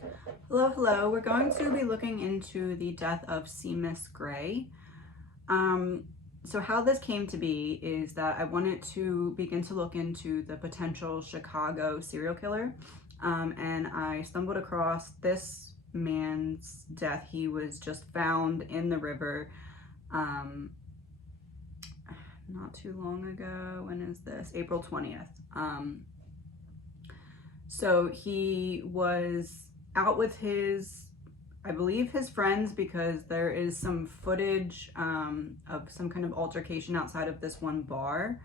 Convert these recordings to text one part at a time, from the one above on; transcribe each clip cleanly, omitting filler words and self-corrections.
Hello, hello. We're going to be looking into the death of SEAMUS Gray. So how this came to be is that I wanted to begin to look into the potential Chicago serial killer, and I stumbled across this man's death. He was just found in the river not too long ago. When is this? April 20th. So he was out with I believe his friends, because there is some footage of some kind of altercation outside of this one bar.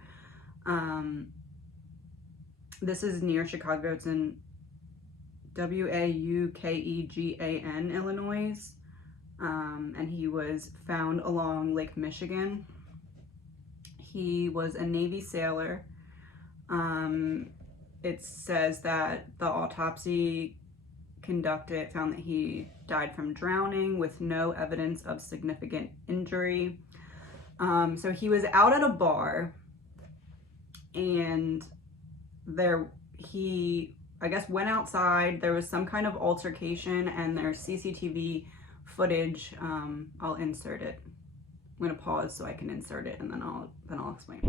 This is near Chicago. It's in Waukegan, Illinois. And he was found along Lake Michigan. He was a Navy sailor. It says that the autopsy conducted found that he died from drowning with no evidence of significant injury. So he was out at a bar, and he, I guess, went outside. There was some kind of altercation, and there's CCTV footage. I'll insert it. I'm gonna pause so I can insert it, and then I'll explain.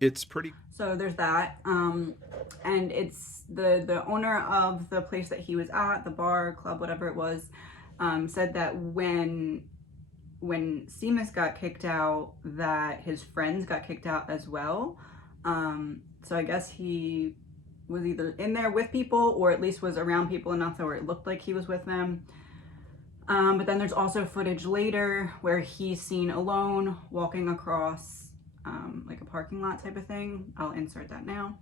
It's pretty. So there's that, and it's the owner of the place that he was at, the bar, club, whatever it was, said that when SEAMUS got kicked out, that his friends got kicked out as well. So I guess he was either in there with people, or at least was around people enough that where it looked like he was with them. But then there's also footage later where he's seen alone walking across like a parking lot type of thing. I'll insert that now.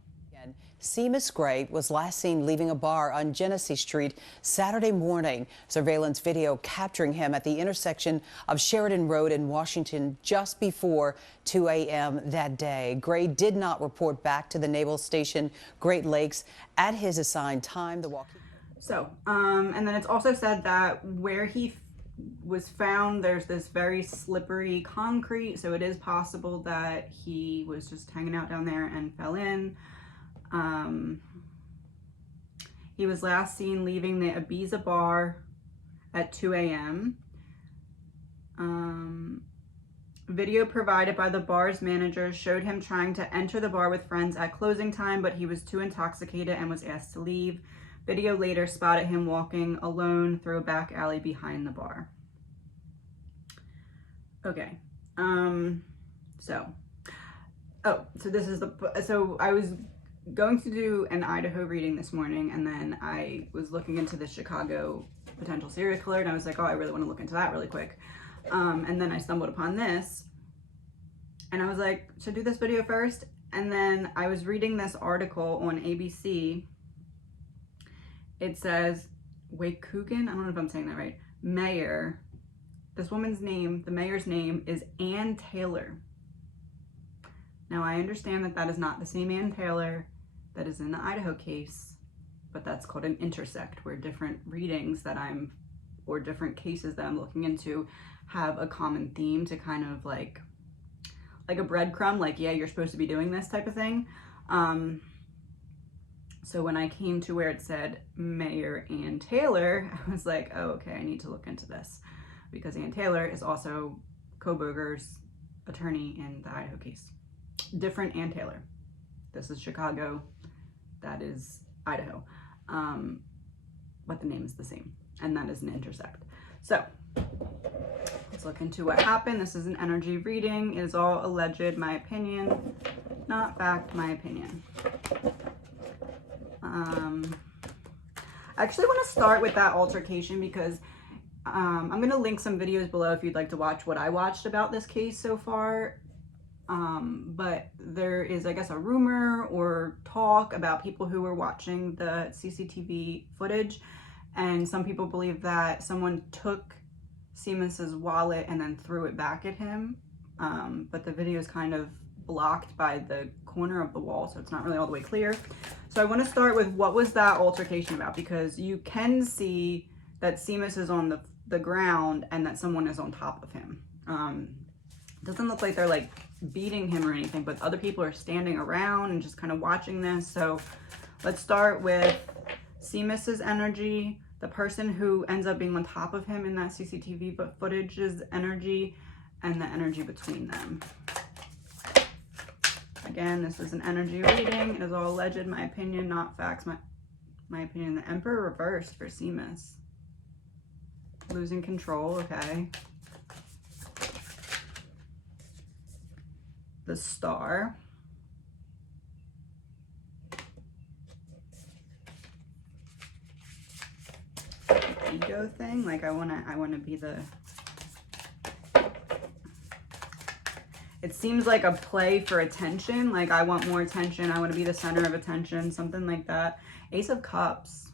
SEAMUS Gray was last seen leaving a bar on Genesee Street Saturday morning. Surveillance video capturing him at the intersection of Sheridan Road and Washington just before 2 a.m. that day. Gray did not report back to the Naval Station Great Lakes at his assigned time. So, and then it's also said that where he was found, there's this very slippery concrete, so it is possible that he was just hanging out down there and fell in. He was last seen leaving the Ibiza bar at 2 a.m. Video provided by the bar's manager showed him trying to enter the bar with friends at closing time, but he was too intoxicated and was asked to leave. Video later spotted him walking alone through a back alley behind the bar. Okay, so this is so I was going to do an Idaho reading this morning, and then I was looking into the Chicago potential serial killer, and I was like, oh, I really want to look into that really quick. And then I stumbled upon this, and I was like, should I do this video first? And then I was reading this article on ABC. It says Waukegan, I don't know if I'm saying that right, mayor. This woman's name, the mayor's name, is Ann Taylor. Now, I understand that that is not the same Ann Taylor that is in the Idaho case, but that's called an intersect, where different readings that or different cases that I'm looking into have a common theme to kind of like a breadcrumb, like, yeah, you're supposed to be doing this type of thing. So when I came to where it said Mayor Ann Taylor, I was like, oh, okay, I need to look into this, because Ann Taylor is also Koberger's attorney in the Idaho case. Different Ann Taylor. This is Chicago, that is Idaho. But the name is the same, and that is an intersect. So let's look into what happened. This is an energy reading. It is all alleged, my opinion, not fact, my opinion. I actually want to start with that altercation, because I'm going to link some videos below if you'd like to watch what I watched about this case so far. But there is, I guess, a rumor or talk about people who were watching the CCTV footage, and some people believe that someone took SEAMUS's wallet and then threw it back at him. But the video is kind of blocked by the corner of the wall, so it's not really all the way clear. So I want to start with, what was that altercation about? Because you can see that SEAMUS is on the ground and that someone is on top of him. Doesn't look like they're like beating him or anything, but other people are standing around and just kind of watching this. So let's start with SEAMUS's energy, the person who ends up being on top of him in that CCTV footage's energy, and the energy between them. Again, this is an energy reading. It is all alleged, my opinion, not facts. My opinion. The Emperor reversed for SEAMUS. Losing control, okay. The Star. The ego thing, like I wanna be the... It seems like a play for attention, like I want more attention, I want to be the center of attention, something like that. Ace of Cups.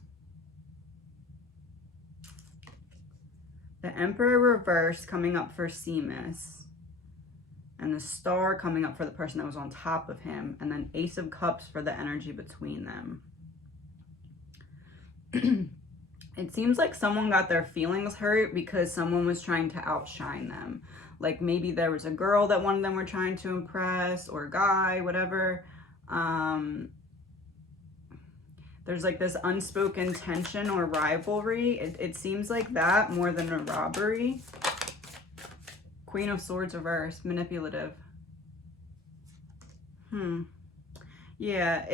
The Emperor reverse coming up for SEAMUS. And the Star coming up for the person that was on top of him. And then Ace of Cups for the energy between them. It seems like someone got their feelings hurt because someone was trying to outshine them. Like maybe there was a girl that one of them were trying to impress, or a guy, whatever. There's like this unspoken tension or rivalry. It seems like that more than a robbery. Queen of Swords reverse, manipulative. Yeah,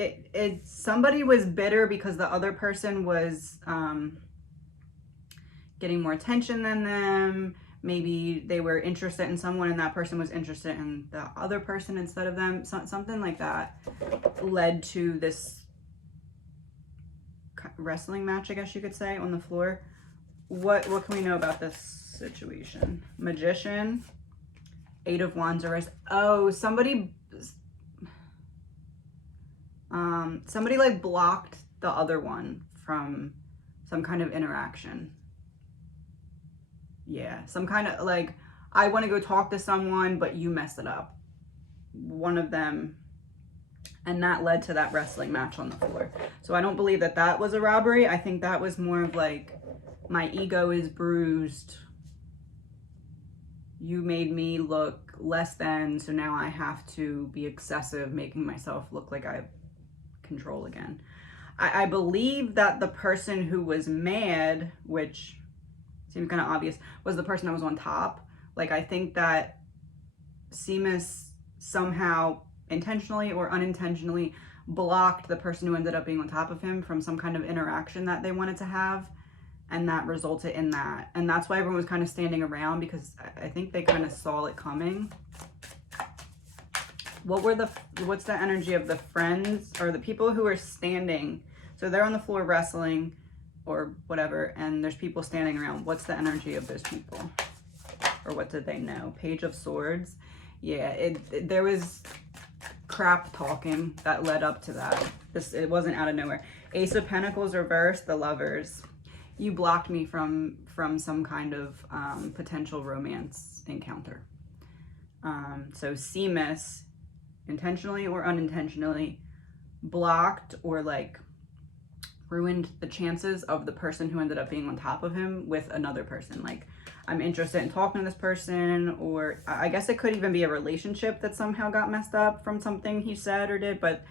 somebody was bitter because the other person was getting more attention than them. Maybe they were interested in someone and that person was interested in the other person instead of them. Something like that led to this wrestling match, I guess you could say, on the floor. What can we know about this situation? Magician, Eight of Wands reversed. Oh, somebody like blocked the other one from some kind of interaction. Yeah, some kind of like, I want to go talk to someone, but you messed it up. One of them, and that led to that wrestling match on the floor. So I don't believe that that was a robbery. I think that was more of like, my ego is bruised. You made me look less than, so now I have to be excessive, making myself look like I have control again. I believe that the person who was mad, which seems kind of obvious, was the person that was on top. Like, I think that SEAMUS somehow intentionally or unintentionally blocked the person who ended up being on top of him from some kind of interaction that they wanted to have, and that resulted in that. And that's why everyone was kind of standing around, because I think they kind of saw it coming. What's the energy of the friends or the people who are standing? So they're on the floor wrestling or whatever, and there's people standing around. What's the energy of those people? Or what did they know? Page of Swords. Yeah, there was crap talking that led up to that. It wasn't out of nowhere. Ace of Pentacles reversed, the Lovers. You blocked me from some kind of potential romance encounter. So SEAMUS, intentionally or unintentionally, blocked or like ruined the chances of the person who ended up being on top of him with another person. Like, I'm interested in talking to this person, or I guess it could even be a relationship that somehow got messed up from something he said or did. But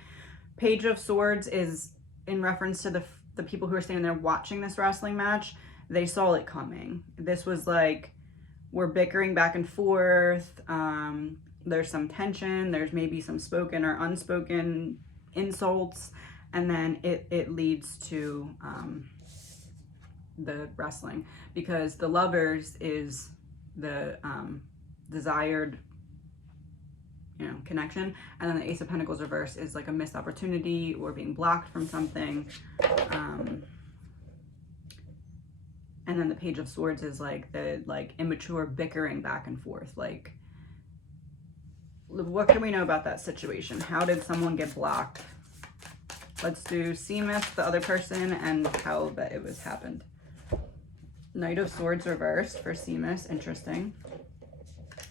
Page of Swords is in reference to the people who are standing there watching this wrestling match. They saw it coming. This was like, we're bickering back and forth. There's some tension. There's maybe some spoken or unspoken insults. And then it leads to the wrestling, because the Lovers is the desired, connection. And then the Ace of Pentacles reverse is like a missed opportunity or being blocked from something. And then the Page of Swords is like the immature bickering back and forth. Like, what can we know about that situation? How did someone get blocked? Let's do SEAMUS, the other person, and how that it happened. Knight of Swords reversed for SEAMUS. Interesting.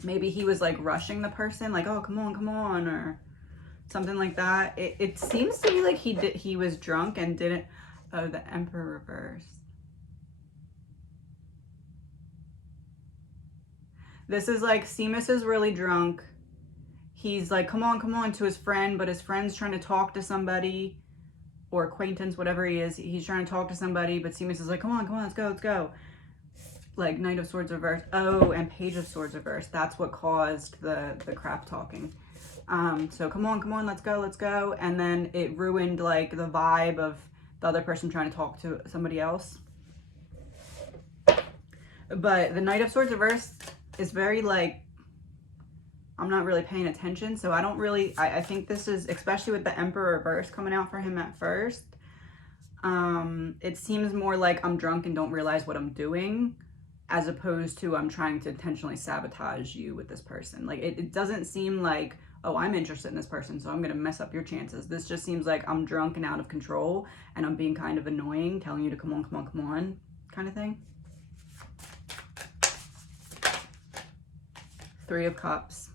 Maybe he was like rushing the person, like, oh, come on, or something like that. It seems to me like he was drunk and didn't. Oh, the Emperor reversed. This is like SEAMUS is really drunk. He's like, come on to his friend, but his friend's trying to talk to somebody or acquaintance, whatever he is. He's trying to talk to somebody, but SEAMUS is like, come on, let's go. Like Knight of Swords reversed. Oh, and Page of Swords reversed. That's what caused the crap talking. So come on, let's go. And then it ruined like the vibe of the other person trying to talk to somebody else. But the Knight of Swords reversed is very like, I'm not really paying attention. So I don't really, I think this is, especially with the Emperor reverse coming out for him at first. It seems more like I'm drunk and don't realize what I'm doing, as opposed to I'm trying to intentionally sabotage you with this person. Like it doesn't seem like, oh, I'm interested in this person, so I'm going to mess up your chances. This just seems like I'm drunk and out of control and I'm being kind of annoying, telling you to come on kind of thing. Three of Cups.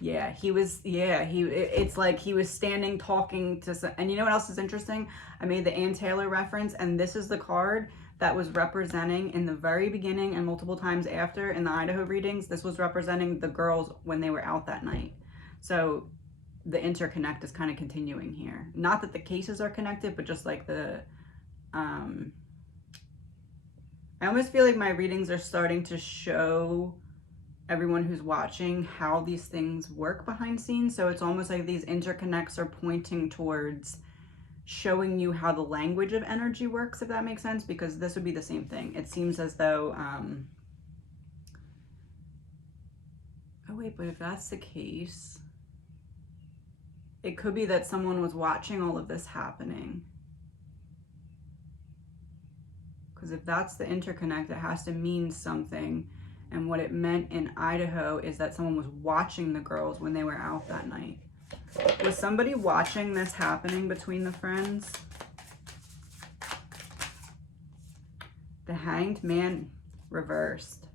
Yeah, it's like he was standing talking to some, and you know what else is interesting? I made the Ann Taylor reference, and this is the card that was representing in the very beginning and multiple times after in the Idaho readings. This was representing the girls when they were out that night. So the interconnect is kind of continuing here. Not that the cases are connected, but just like the, I almost feel like my readings are starting to show everyone who's watching how these things work behind scenes. So it's almost like these interconnects are pointing towards showing you how the language of energy works, if that makes sense, because this would be the same thing. It seems as though, oh wait, but if that's the case, it could be that someone was watching all of this happening. Because if that's the interconnect, it has to mean something. And what it meant in Idaho is that someone was watching the girls when they were out that night. Was somebody watching this happening between the friends? The Hanged Man reversed.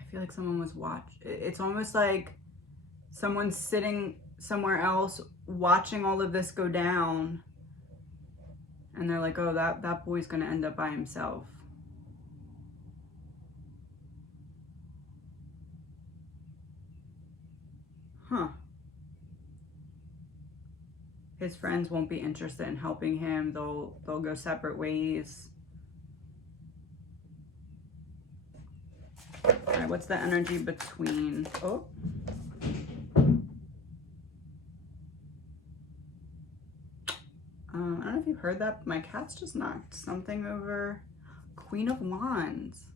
I feel like someone was watching. It's almost like someone's sitting somewhere else watching all of this go down, and they're like, oh, that boy's gonna end up by himself. His friends won't be interested in helping him. They'll go separate ways. All right, what's the energy between, oh. I don't know if you heard that, but my cat's just knocked something over. Queen of Wands.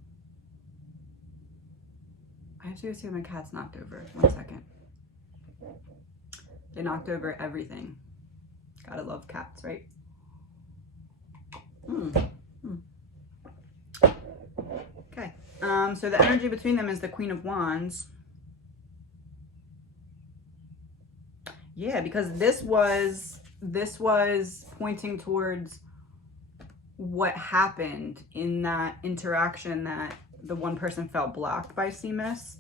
I have to go see what my cat's knocked over. 1 second. They knocked over everything. Gotta love cats, right? Okay. So the energy between them is the Queen of Wands. Yeah, because this was pointing towards what happened in that interaction that the one person felt blocked by SEAMUS.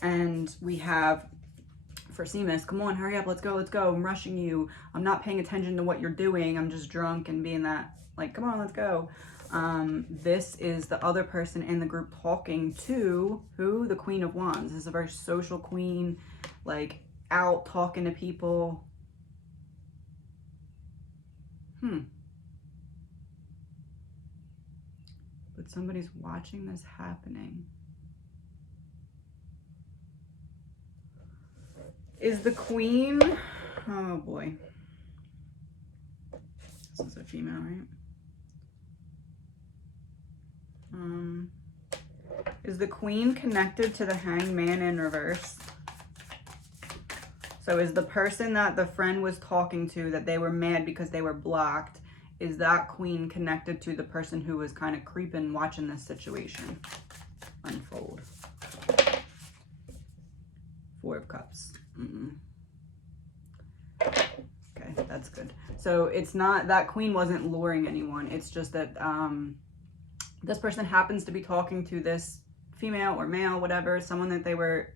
And we have, for SEAMUS, come on, hurry up, let's go, I'm rushing you. I'm not paying attention to what you're doing. I'm just drunk and being that, like, come on, let's go. This is the other person in the group talking to, who? The Queen of Wands. This is a very social queen, like, out talking to people. But somebody's watching this happening. Is the queen, oh boy. This is a female, right? Is the queen connected to the Hanged Man in reverse? So is the person that the friend was talking to, that they were mad because they were blocked, is that queen connected to the person who was kind of creeping, watching this situation unfold? Four of Cups. Okay, that's good. So it's not, that queen wasn't luring anyone. It's just that this person happens to be talking to this female or male, whatever, someone that they were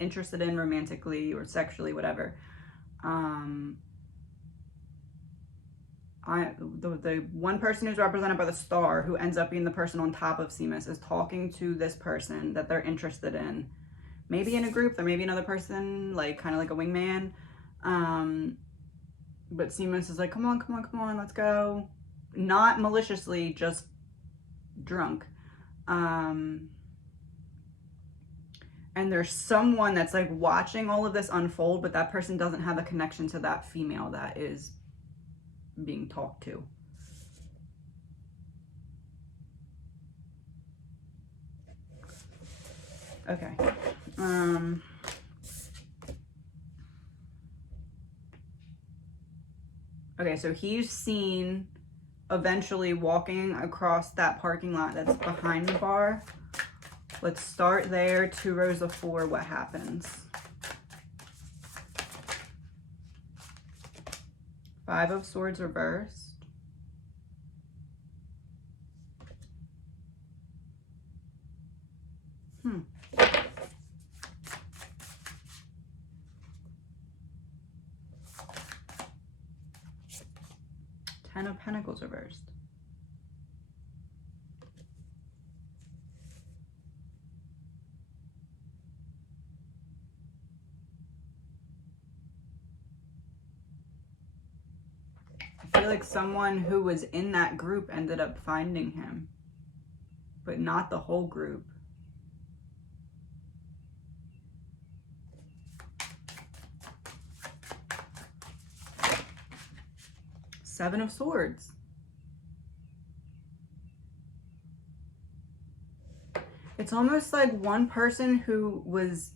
interested in romantically or sexually, whatever. The one person who's represented by the star, who ends up being the person on top of SEAMUS, is talking to this person that they're interested in. Maybe in a group, there may be another person, like kind of like a wingman. But SEAMUS is like, come on, come on, come on, let's go. Not maliciously, just drunk. And there's someone that's like watching all of this unfold, but that person doesn't have a connection to that female that is being talked to. Okay. Okay, so he's seen eventually walking across that parking lot that's behind the bar. Let's start there. 2 rows of 4, what happens? 5 of Swords reversed. Ten of Pentacles reversed. I feel like someone who was in that group ended up finding him, but not the whole group. Seven of Swords. It's almost like one person who was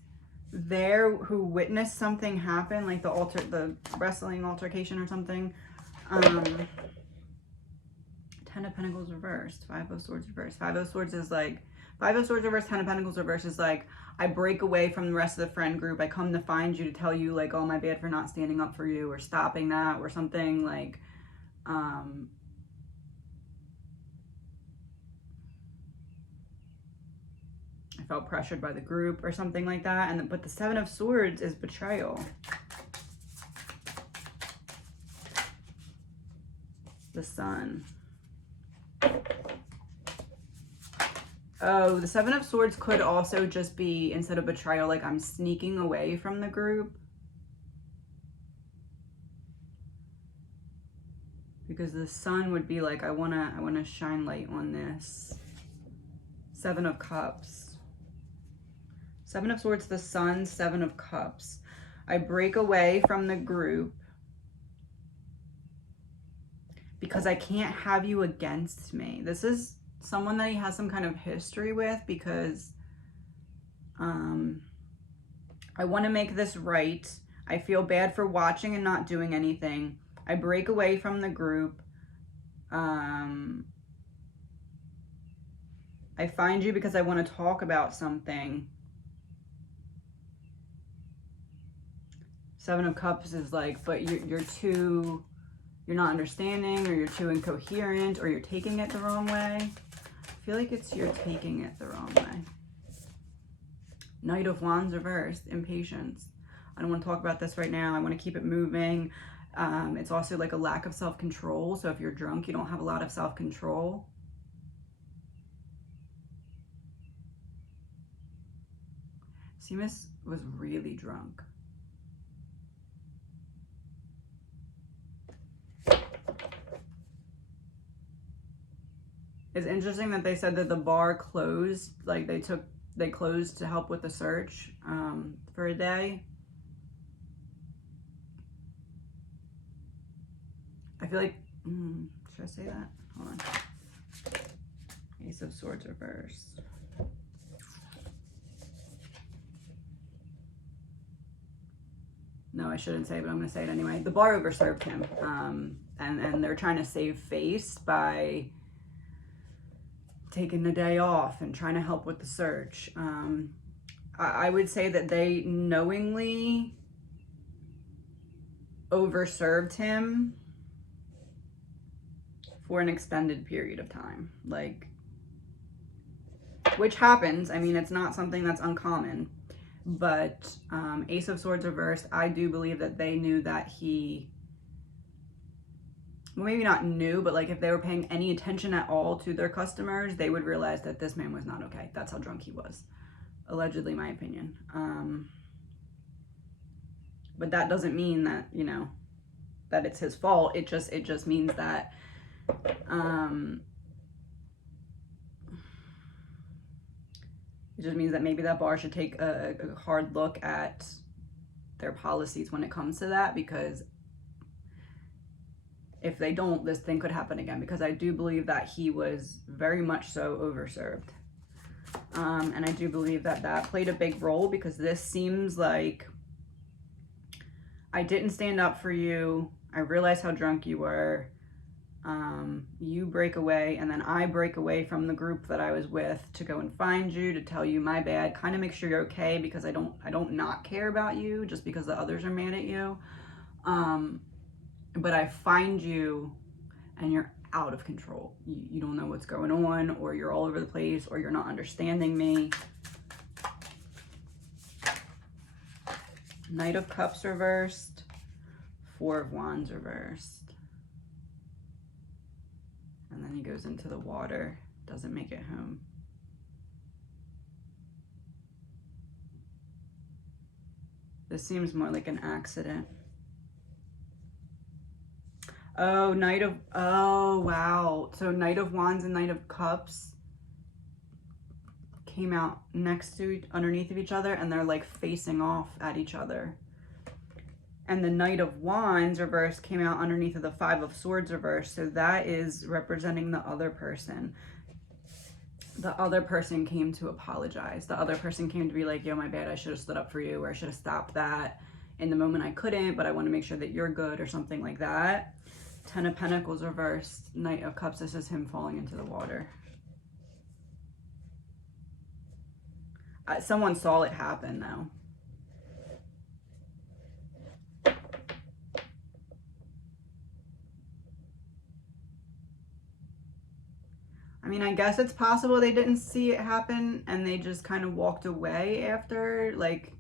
there, who witnessed something happen, like the wrestling altercation or something. 10 of Pentacles reversed. 5 of Swords reversed. 5 of Swords is like, 5 of Swords reversed, 10 of Pentacles reversed is like, I break away from the rest of the friend group. I come to find you to tell you like, oh, my bad for not standing up for you or stopping that or something like, I felt pressured by the group or something like that. And but the 7 of Swords is betrayal. The Sun. Oh, the 7 of Swords could also just be, instead of betrayal, like I'm sneaking away from the group. Because the Sun would be like, I wanna shine light on this. 7 of Cups. 7 of Swords, the Sun, 7 of Cups. I break away from the group because I can't have you against me. This is someone that he has some kind of history with, because I want to make this right. I feel bad for watching and not doing anything. I break away from the group. I find you because I want to talk about something. 7 of Cups is like, but you're not understanding, or you're too incoherent, or you're taking it the wrong way. I feel like it's you're taking it the wrong way. Knight of Wands reversed, impatience. I don't want to talk about this right now. I want to keep it moving. It's also like a lack of self-control. So if you're drunk, you don't have a lot of self-control. SEAMUS was really drunk. It's interesting that they said that the bar closed, like they closed to help with the search for a day. I feel like, should I say that? Hold on. Ace of Swords reversed. No, I shouldn't say it, but I'm going to say it anyway. The bar overserved him. and they're trying to save face by taking the day off and trying to help with the search. I would say that they knowingly overserved him for an extended period of time, like, which happens. I mean, it's not something that's uncommon, but Ace of Swords reversed, I do believe that they knew that he, well, maybe not knew, but like if they were paying any attention at all to their customers, they would realize that this man was not okay. That's how drunk he was. Allegedly, my opinion. But that doesn't mean that, you know, that it's his fault. It just means that it just means that maybe that bar should take a hard look at their policies when it comes to that, because if they don't, this thing could happen again, because I do believe that he was very much so overserved. And I do believe that that played a big role, because this seems like I didn't stand up for you. I realized how drunk you were. You break away, and then I break away from the group that I was with to go and find you, to tell you my bad, kind of make sure you're okay, because I don't not care about you just because the others are mad at you. But I find you and you're out of control. You don't know what's going on, or you're all over the place, or you're not understanding me. Knight of Cups reversed, Four of Wands reversed. And then he goes into the water, doesn't make it home. This seems more like an accident. Oh, oh, wow. So Knight of Wands and Knight of Cups came out underneath of each other, and they're like facing off at each other. And the Knight of Wands reverse came out underneath of the Five of Swords reverse. So that is representing the other person. The other person came to apologize. The other person came to be like, yo, my bad, I should have stood up for you, or I should have stopped that. In the moment I couldn't, but I want to make sure that you're good, or something like that. Ten of Pentacles reversed, Knight of Cups. This is him falling into the water. Someone saw it happen, though. I mean, I guess it's possible they didn't see it happen and they just kind of walked away after. Like,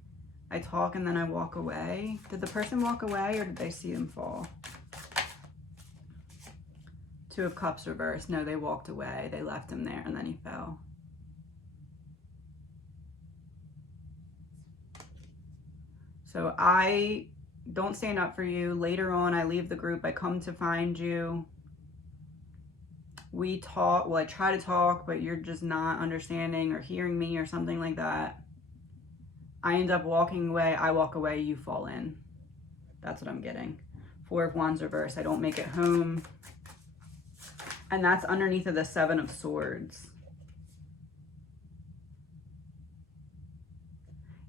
I talk and then I walk away. Did the person walk away, or did they see him fall? Two of Cups reversed. No, they walked away. They left him there and then he fell. So I don't stand up for you. Later on, I leave the group. I come to find you. We talk. Well, I try to talk, but you're just not understanding or hearing me or something like that. I end up walking away. I walk away. You fall in. That's what I'm getting. Four of Wands reversed. I don't make it home. And that's underneath of the Seven of Swords.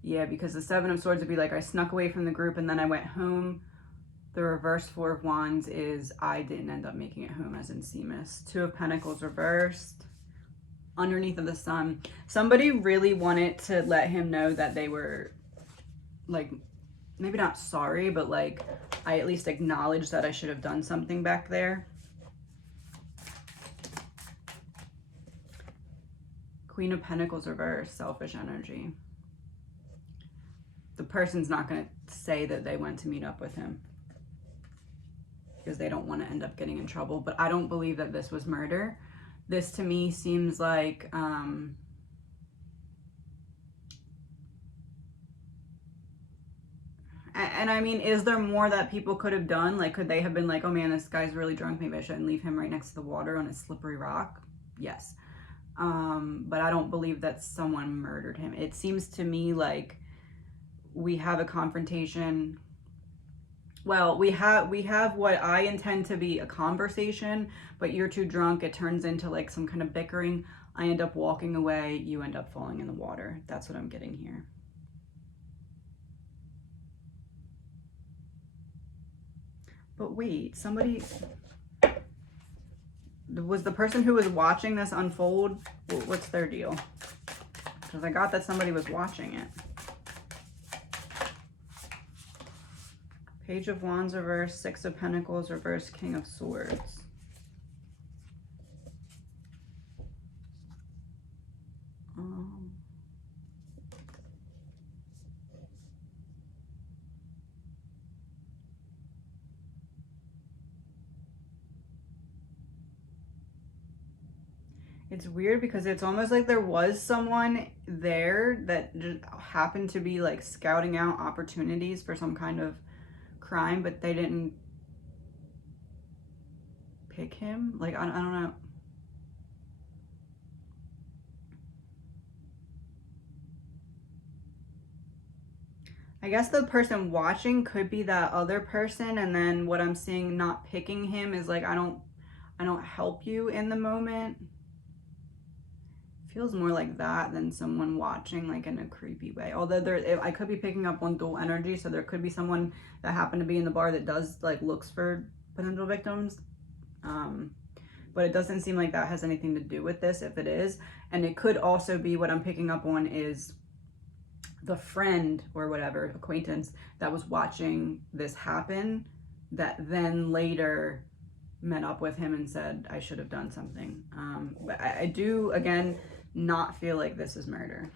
Yeah, because the Seven of Swords would be like, I snuck away from the group and then I went home. The reverse Four of Wands is I didn't end up making it home, as in SEAMUS. Two of Pentacles reversed. Underneath of the Sun. Somebody really wanted to let him know that they were, like, maybe not sorry, but like, I at least acknowledged that I should have done something back there. Queen of Pentacles reversed, selfish energy. The person's not going to say that they went to meet up with him because they don't want to end up getting in trouble. But I don't believe that this was murder. This to me seems like and I mean, is there more that people could have done? Like, could they have been like, oh man, this guy's really drunk, maybe I shouldn't leave him right next to the water on a slippery rock? Yes. But I don't believe that someone murdered him. It seems to me like we have a confrontation. Well, we have what I intend to be a conversation, but you're too drunk. It turns into like some kind of bickering. I end up walking away. You end up falling in the water. That's what I'm getting here. But wait, somebody... Was the person who was watching this unfold, what's their deal? Because I got that somebody was watching it. Page of Wands reverse, Six of Pentacles reverse, King of Swords. It's weird because it's almost like there was someone there that just happened to be like scouting out opportunities for some kind of crime, but they didn't pick him. Like, I don't know. I guess the person watching could be that other person, and then what I'm seeing not picking him is like, I don't help you in the moment. Feels more like that than someone watching like in a creepy way. Although I could be picking up on dual energy, so there could be someone that happened to be in the bar that does like looks for potential victims. But it doesn't seem like that has anything to do with this if it is. And it could also be, what I'm picking up on is the friend or whatever, acquaintance that was watching this happen, that then later met up with him and said, I should have done something. But I do, again, not feel like this is murder.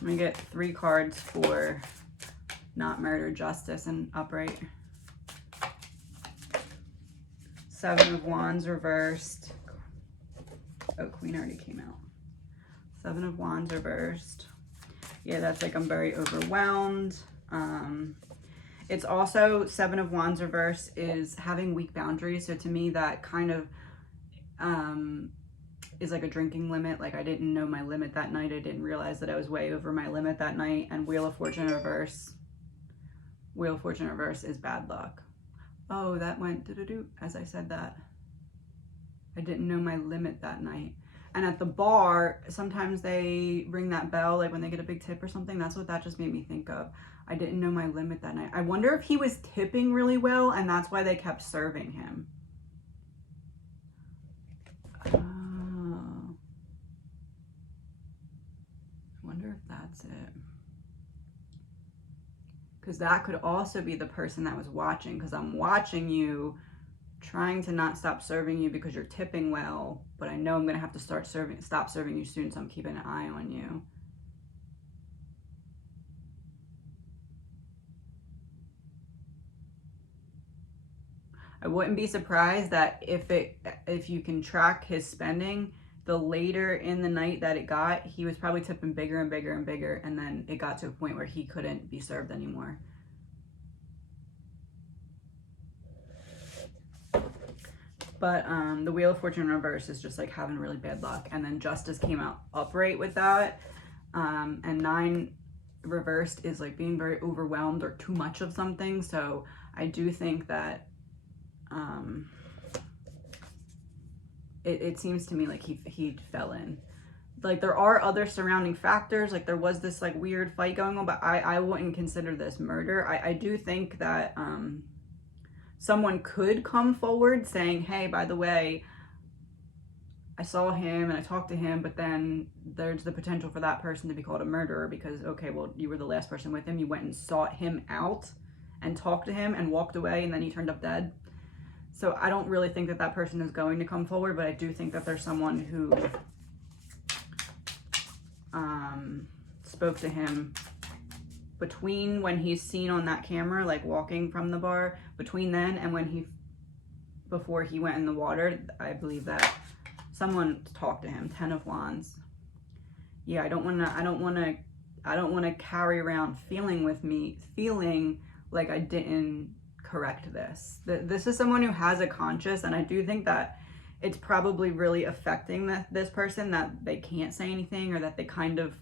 Let me get 3 cards for not murder, justice, and upright. 7 of Wands reversed. Oh, Queen already came out. 7 of Wands reversed. Yeah, that's like I'm very overwhelmed. It's also 7 of Wands reverse is having weak boundaries. So to me, that kind of is like a drinking limit. Like I didn't know my limit that night. I didn't realize that I was way over my limit that night. And Wheel of Fortune reverse. Wheel of Fortune reverse is bad luck. Oh, that went do-do-do as I said that. I didn't know my limit that night. And at the bar, sometimes they ring that bell, like when they get a big tip or something. That's what that just made me think of. I didn't know my limit that night. I wonder if he was tipping really well and that's why they kept serving him. Oh. I wonder if that's it. Because that could also be the person that was watching, because I'm watching you trying to not stop serving you because you're tipping well, but I know I'm going to have to stop serving you soon, so I'm keeping an eye on you. I wouldn't be surprised that if you can track his spending, the later in the night that it got, he was probably tipping bigger and bigger and bigger, and then it got to a point where he couldn't be served anymore. But the Wheel of Fortune reverse is just like having really bad luck, and then Justice came out upright with that, and 9 reversed is like being very overwhelmed or too much of something. So I do think that it seems to me like he fell in. Like there are other surrounding factors, like there was this like weird fight going on, but I wouldn't consider this murder. I do think that someone could come forward saying, hey, by the way, I saw him and I talked to him, but then there's the potential for that person to be called a murderer because, okay, well, you were the last person with him. You went and sought him out and talked to him and walked away, and then he turned up dead. So I don't really think that that person is going to come forward, but I do think that there's someone who spoke to him between when he's seen on that camera, like walking from the bar, between then and when before he went in the water. I believe that someone talked to him. 10 of Wands. Yeah, I don't want to carry around feeling like I didn't correct this. This is someone who has a conscience, and I do think that it's probably really affecting this person that they can't say anything, or that they kind of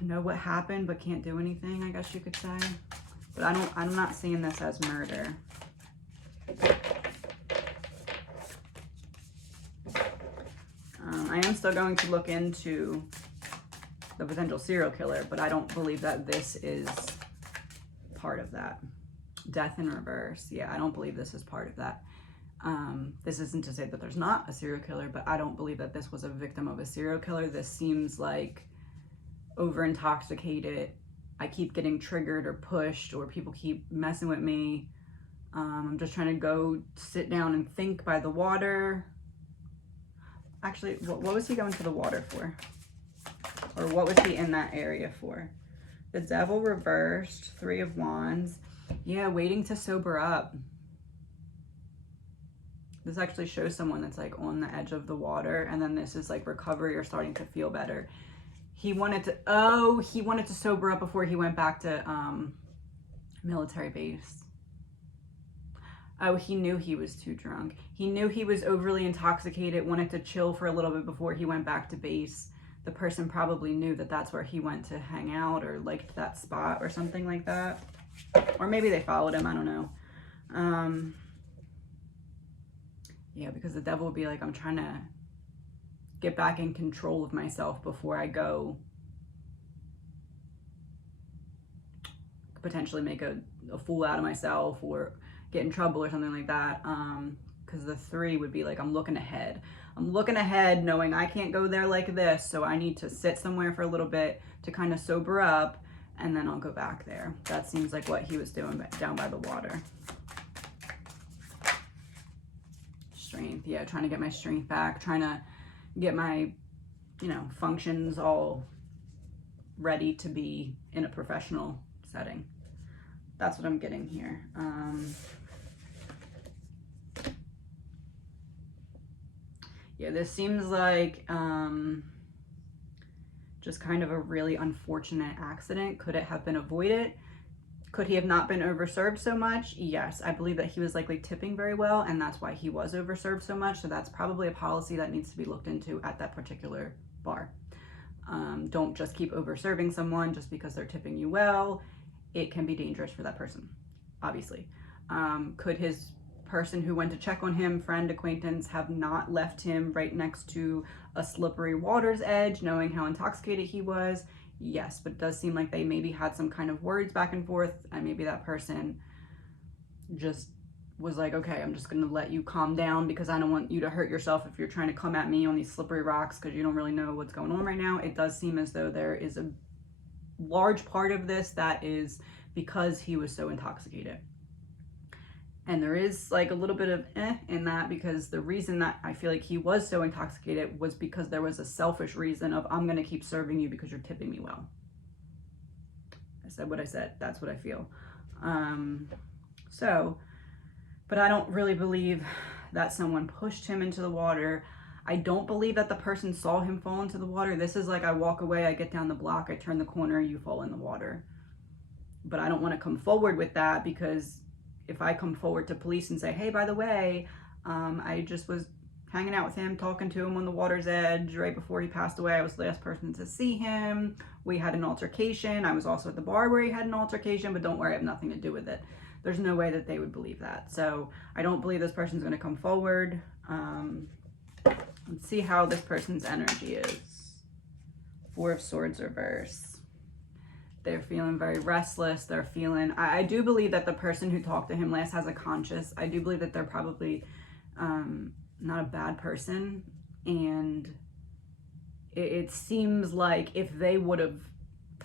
know what happened but can't do anything, I guess you could say. But I'm not seeing this as murder. I am still going to look into the potential serial killer, but I don't believe that this is part of that. Death in reverse. Yeah, I don't believe this is part of that. This isn't to say that there's not a serial killer, but I don't believe that this was a victim of a serial killer. This seems like over intoxicated. I keep getting triggered or pushed, or people keep messing with me. I'm just trying to go sit down and think by the water. Actually, what was he going to the water for? Or what was he in that area for? The Devil reversed, 3 of Wands. Yeah, waiting to sober up. This actually shows someone that's like on the edge of the water, and then this is like recovery or starting to feel better. He wanted to sober up before he went back to military base. Oh, he knew he was too drunk. He knew he was overly intoxicated, wanted to chill for a little bit before he went back to base. The person probably knew that that's where he went to hang out, or liked that spot or something like that. Or maybe they followed him, I don't know. Yeah, because the devil would be like, I'm trying to get back in control of myself before I go potentially make a fool out of myself or get in trouble or something like that. Because the 3 would be like, I'm looking ahead. I'm looking ahead knowing I can't go there like this, so I need to sit somewhere for a little bit to kind of sober up, and then I'll go back there. That seems like what he was doing down by the water. Strength, yeah, trying to get my strength back, trying to get my, functions all ready to be in a professional setting. That's what I'm getting here. Yeah, this seems like just kind of a really unfortunate accident. Could it have been avoided? Could he have not been overserved so much? Yes, I believe that he was likely tipping very well, and that's why he was overserved so much. So that's probably a policy that needs to be looked into at that particular bar. Don't just keep overserving someone just because they're tipping you well. It can be dangerous for that person, obviously. Could his person who went to check on him, friend, acquaintance, have not left him right next to a slippery water's edge, knowing how intoxicated he was? Yes, but it does seem like they maybe had some kind of words back and forth, and maybe that person just was like, okay, I'm just gonna let you calm down because I don't want you to hurt yourself if you're trying to come at me on these slippery rocks because you don't really know what's going on right now. It does seem as though there is a large part of this that is because he was so intoxicated. And there is like a little bit of in that, because the reason that I feel like he was so intoxicated was because there was a selfish reason of, I'm going to keep serving you because you're tipping me well. I said what I said. That's what I feel. But I don't really believe that someone pushed him into the water. I don't believe that the person saw him fall into the water. This is like, I walk away, I get down the block, I turn the corner, you fall in the water. But I don't want to come forward with that, because if I come forward to police and say, hey, by the way, I just was hanging out with him, talking to him on the water's edge right before he passed away. I was the last person to see him. We had an altercation. I was also at the bar where he had an altercation, but don't worry, I have nothing to do with it. There's no way that they would believe that. So I don't believe this person's going to come forward. Let's see how this person's energy is. 4 of Swords reverse. They're feeling very restless. They're feeling, I do believe that the person who talked to him last has a conscience. I do believe that they're probably not a bad person. And it seems like if they would have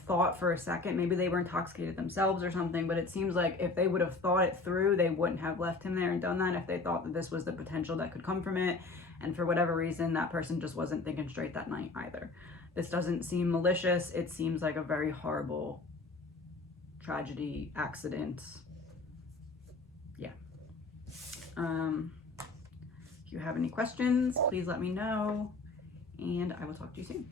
thought for a second, maybe they were intoxicated themselves or something, but it seems like if they would have thought it through, they wouldn't have left him there and done that if they thought that this was the potential that could come from it. And for whatever reason, that person just wasn't thinking straight that night either. This doesn't seem malicious. It seems like a very horrible tragedy, accident. Yeah. If you have any questions, please let me know, and I will talk to you soon.